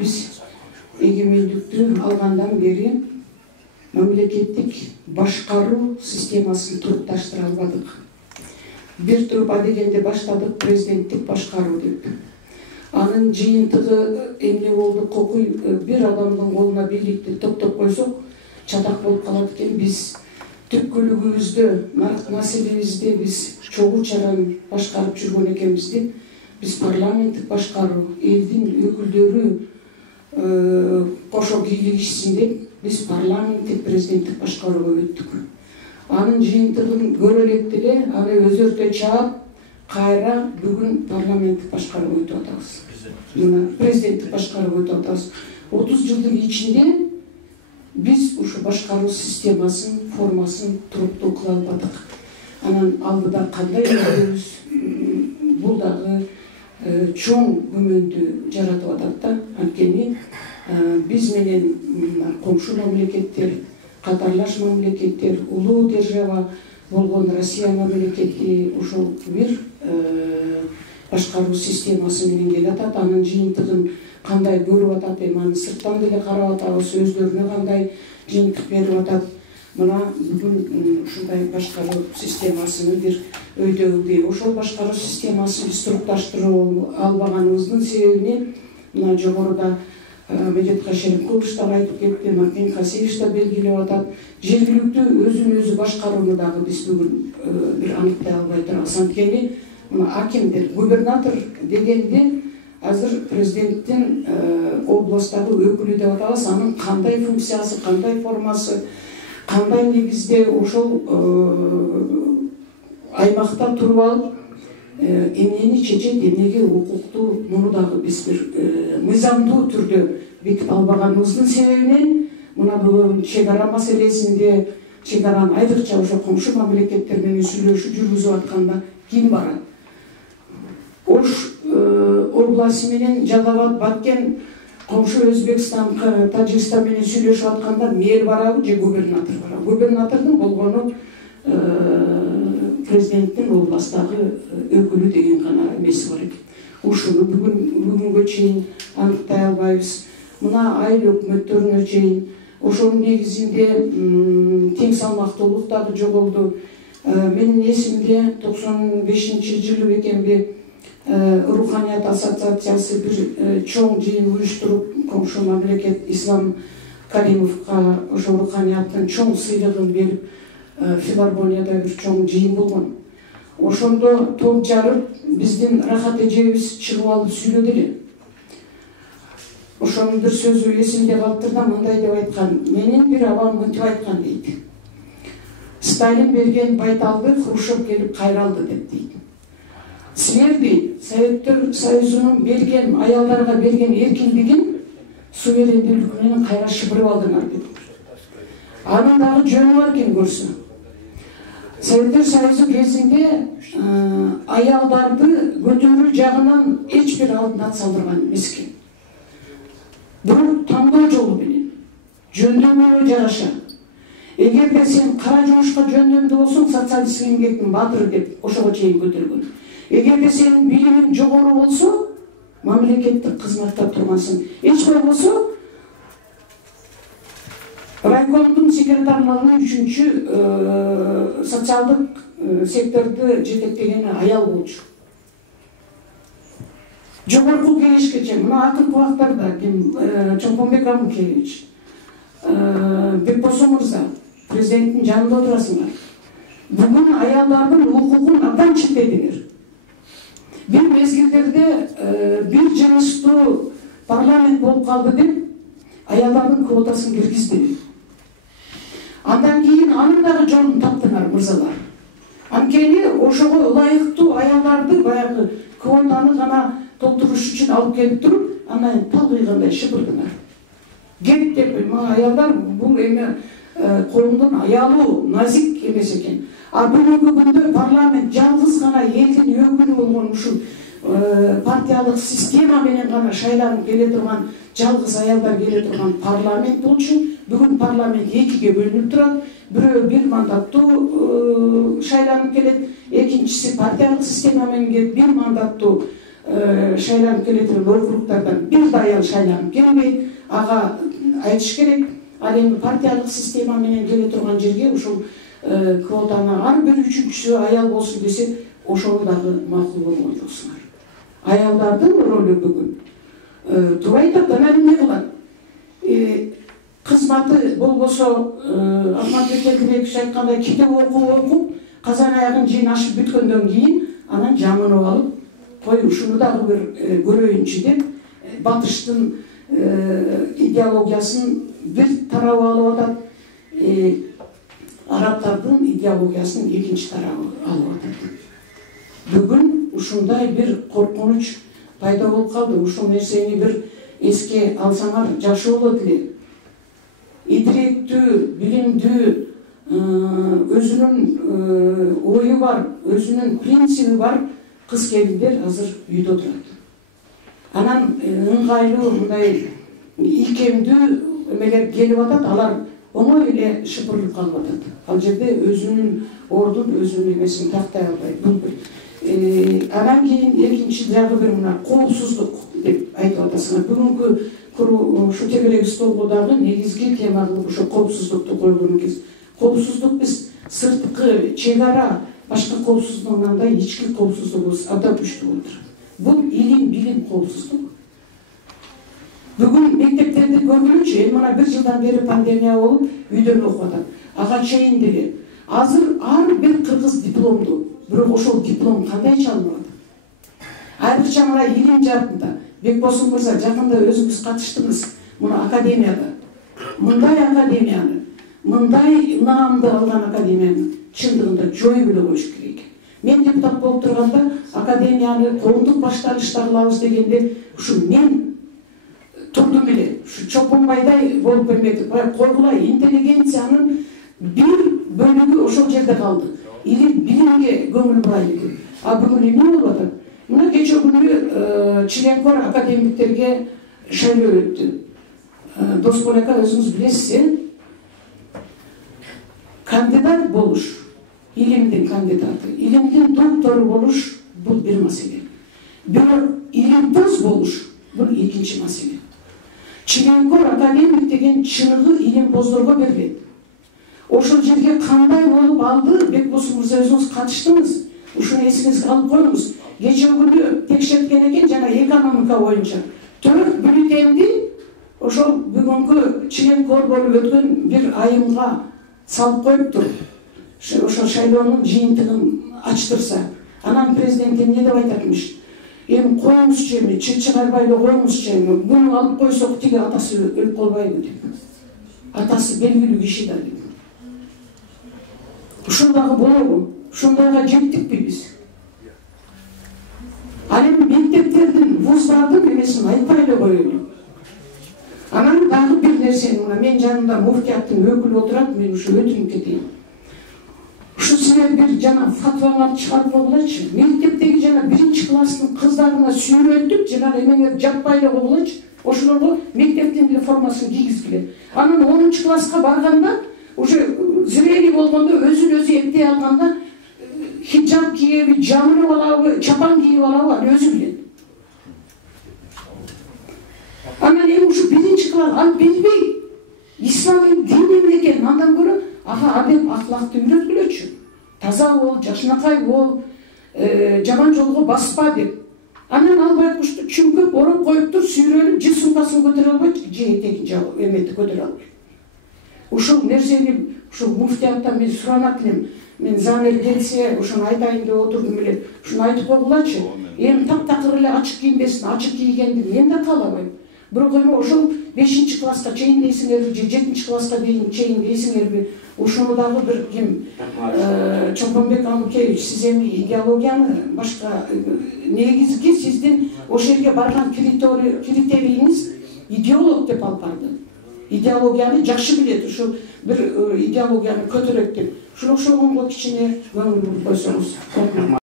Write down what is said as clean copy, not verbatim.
Biz егемендікті алғандан бері мемлекеттік башқару системасын тұрыпташтыра албадық. Bir тұрба дегенде баштадық президенттік башқару деп. Анын жиынтығы эмне болды, қоқуй bir адамдың қолына бийликти топтоп койсок чатак болуп калат экен. Биз түпкүлүгүбүздө, нарық маселебизде биз чогуу чаран башкарып жүргөн экенбизди. Биз парламенттик башкаруу, элдин өкүлдөрү кошо кийлигишсин деп биз парламенттик президенттик башкарууга өттүк. Анын жыйынтыгын көрө элек деле аны өзөртө чаап, кайра бүгүн парламенттик башкарууга өтүп атабыз. Мына президенттик башкарууга өтүп атабыз. 30 жылдын ичинде биз ушу башкаруу системасын, формасын туруктуу кыла албадык. Анан алдыда кандай көрөбүз? Бул дагы чоң күмөндү жаратып атат да. Анткени биз менен комшу мамлекеттер, катарлаш мамлекеттер, улуу держава болгон Россия мамлекети ушул бир башкаруу системасы менен келатат. Анын жыйынтыгын кандай көрүп атат, аны сырттан деле карап атабыз, өздөрүнө кандай жыйынтык берип атат. Мына бүгүн ушундай башкаруу системасынын бир өйдөгү. Ошол башкаруу системасын биз турукташтырып албаганыбыздын себебине мына жогоруда Медет Кашеренкулович да айтып кетти, Мартин Касиевич да белгилеп атат. Жергиликтүү өзүн-өзү башкарууну дагы биз бүгүн бир аныктай албай турабыз. Анткени мына акимдер, губернатор дегенде азыр президенттин областтагы өкүлү деп атабыз. Анын кандай функциясы, кандай формасы, кандай негизде ошол аймакта туруп алып эмнени чечет, эмнеге укуктуу, муну дагы биз бир мыйзамдуу түрдө бекитип албаганыбыздын себебинен мына бүгүн чек ара маселесинде, чек араны айрыкча ошо комшу мамлекеттер менен сүйлөшүү жүргүзүп атканда ким барат? Ош областы менен Жалал-Абад, Баткен, комшу Өзбекстан, Тажикстан менен сүйлөшүп атканда мэр барабы же губернатор барабы? Губернатордун болгону президенттин областтагы өкүлү деген гана эмеси бар экен. Ушуну бүгүнгө чейин аныктай албайбыз. Мына айыл өкмөттөрүнө чейин ошонун негизинде тең салмактуулук дагы жоголду. Менин эсимде 95-жылы бекенби Руханият ассоциациясы бир чоң жыйын уюштуруп, комшу мамлекет Ислам Каримовго ошо руханияттын чоң сыйлыгын берип, филармонияда бир чоң жыйын болгон. Ошондо топ жарып, биздин Рахат эжебиз чыгып алып сүйлөдү эле. Ошонун бир сөзү эсимде калыптыр да, мындай деп айткан: менин бир абам мынтип айткан дейт. Сталин берген байталды Хрущев келип кайра алды деп дейт. Силер дейт, Советтер Союзунун берген, аялдарга берген эркиндигин суверендүүлүк менен кайра шыпырып алдыңар деп. Анын дагы жөнү бар экен көрсө. Советтер Союзу кезинде аялдарды көтөрүү жагынан эч бир алдын атсалдырган эмес экен. Бирок тандоо жолу менен, жөндөмгө жараша. Эгерде сен кара жумушка жөндөмдүү болсоң, социалисттик эмгектин баатыры деп ошого чейин көтөргөн. Эгерде сенин билимиң жогору болсо, мамлекеттик кызматта тургансың. Эч болбосо райкомдун секретарларынын 3-чү социалдык секторду жетектеген аял болчу. Жогорку кеңешке чейин мына акын кубактарда Чоңконбек Амункевич, Бекбосо мырза, президенттин жанында отурасыңар. Бүгүн аялдардын укугун абдан чектедиңер. Бир мезгилдерде бир жыныстуу парламент болуп калды деп аялдардын квотасын киргизбеди. Андан кийин анын дагы жолун таптыңар, мырзалар. Анткени ошого ылайыктуу аялдарды баягы квотаны гана толтуруш үчүн алып келип туруп, анан тал кыйгандай шыпырдыңар. Кет деп, аялдар бул эме коомдун аялуу, назик эмес экен. А бүгүнкү күндө парламент жалгыз гана элдин өкүлү болгон ушул партиялык система менен гана шайланып келе турган, жалгыз аялдар келе турган парламент болчу. Бүгүн парламент экиге бөлүнүп турат. Бирөө бир мандаттуу шайланып келет, экинчиси партиялык система менен келип бир мандаттуу шайланып келетін округтардан бир даял шайланып келбейт, ага айтыш керек. Ал эми партиялык система менен келе турган жерге ушул квотаны ар бир үчүнчүсү аял болсун десе, ошол дагы макул болгон жоксуңар. Аялдардын ролу бүгүн турбай атат, эмне кылат? Кызматы болбосо, Ахматбек Элдибекович айткандай китеп окуп, казан аягын жыйнашып бүткөндөн кийин анан жамынып алып, кой ушуну дагы бир көрөйүнчү деп, батыштын идеологиясын бир тарабы алып атат, арабтардын идеологиясын экинчи тарабы алып атат. Бүгүн ушундай бир коркунуч пайда болуп калды. Ушул нерсени бир эске алсаңар жакшы болот эле. Идиреттүү, билимдүү, өзүнүн ою бар, өзүнүн принциби бар кыз келиндер азыр үйдө турат. Анан ыңгайлуу мындай ийкемдүү эмелер келип атат, алар оңой эле шыпырылып калып атат. Ал жерде өзүнүн ордун, өзүнүн эмесин тактай албайт. Бул бир. Анан кийин экинчи дагы бир мына коопсуздук деп айтып атасыңар. Бүгүнкү ушу тегерек столго дагы негизги тема кылып ошо коопсуздукту койгон кез. Коопсуздук биз сырткы чек ара башка коопсуздугунан да ички коопсуздугубуз абдан күчтүү болуп турат. Бул илим, билим коопсуздук. Бүгүн мектептерди көргүлөчү, эми мына 1 жылдан бери пандемия болуп, үйдөн окуп атат. Ага чейин деле азыр ар бир кыргыз дипломдуу. Бирок ошол диплом кандай чалынып атат? Айрыкча мына илим жаатында Бекбосун мырза жакында өзүңүз катыштыңыз мына академияда. Мындай академияны, мындай наамды алган академияны чындыгында жоюп эле коюш керек. Мен депутат болуп турганда академияны коомдук башталышта кылабыз дегенде, ушу мен турдум эле. Ушу Чопонбайдай болуп бермеди. Койгула, интеллигенциянын бир бөлүгү ошол жерде калды. Илим, билимге көңүл бурайлы. А бүгүн эмне болуп атат? Мына кече күнү членкор академиктерге шайлоо өттү. Досбол ака, өзүңүз билесиз, кандидат болуш, илимдин кандидаты, илимдин доктору болуш бул бир маселе. Бирок илимдоз болуш бул экинчи маселе. Членкор академик деген чыныгы илимпоздорго берилет. Ошол жерге кандай болуп алды? Бекбосун мырза, өзүңүз катыштыңыз. Ушуну эсиңизге алып коюңуз. Кече күнү текшерткен экен, жана экономика боюнча 4 бюллетенди ошол бүгүнкү членкор болуп өткөн бир айымга салып коюптур. Ошол шайлоонун жыйынтыгын ачтырса, анан президент эмне деп айтатмыш? Эми коюңузчу, эми чыгарбай эле коюңузчу, эми буну алып койсок тиги атасы өлүп калбайбы деп. Атасы белгилүү киши да деп. Ушул дагы болобу? Ушундайга жеттикпи биз? Ал эми мектептердин, вуздардын эмесин айтпай эле коелу. Анан дагы бир нерсени, мына мен жанымда муфтияттын өкүлү отурат, мен ушу өтүнүп кетейин. Ушу силер бир жана фатваңарды чыгарып койгулачы. Мектептеги жана 1-класстын кыздарына сүйрөтүп, жана эмеңерди жаппай эле койгулачы. Ошолорго мектептин эле формасын кийгизгиле. Анан 10-класска барганда, уже зрелый болгондо, өзүн өзү эптей алганда хиджаб кийеби, жамырып алабы, чапан кийип алабы, ал өзү билет. Анан эми ушу 1-класс ал билбей, исламдын дини эмне экенин андан көрө, ага адеп аклакты үйрөткүлөчү. Таза бол, жакшынакай бол, жаман жолго баспа деп. Анан ал байкушту чүңкөп ороп коюптур, сүйрөлүп, же сумкасын көтөрө албайт, же этегин жабып, эметти көтөрө албайт. Ушул нерсени, ушул муфтияттан мен суранат элем. Мен замир келсе, ушуну айтайын деп отурдум эле. Ушуну айтып койгулачы. Эми таптакыр эле ачык кийинбесин, ачык кийгенди мен да каалабайм. Бирок эми ошол 5-класска чейин дейсиңерби, же 7-класска чейин дейсиңерби? Ушуну дагы бир ким Чопонбек Алыкеевич, сиз эми идеологияны башка негизги сиздин ошол жерге барган критерийиңиз идеолог деп алып барды. Идеологияны жакшы билет, ушу бир идеологияны көтөрөт деп. Ошого кичине көңүл буруп койсоңуз.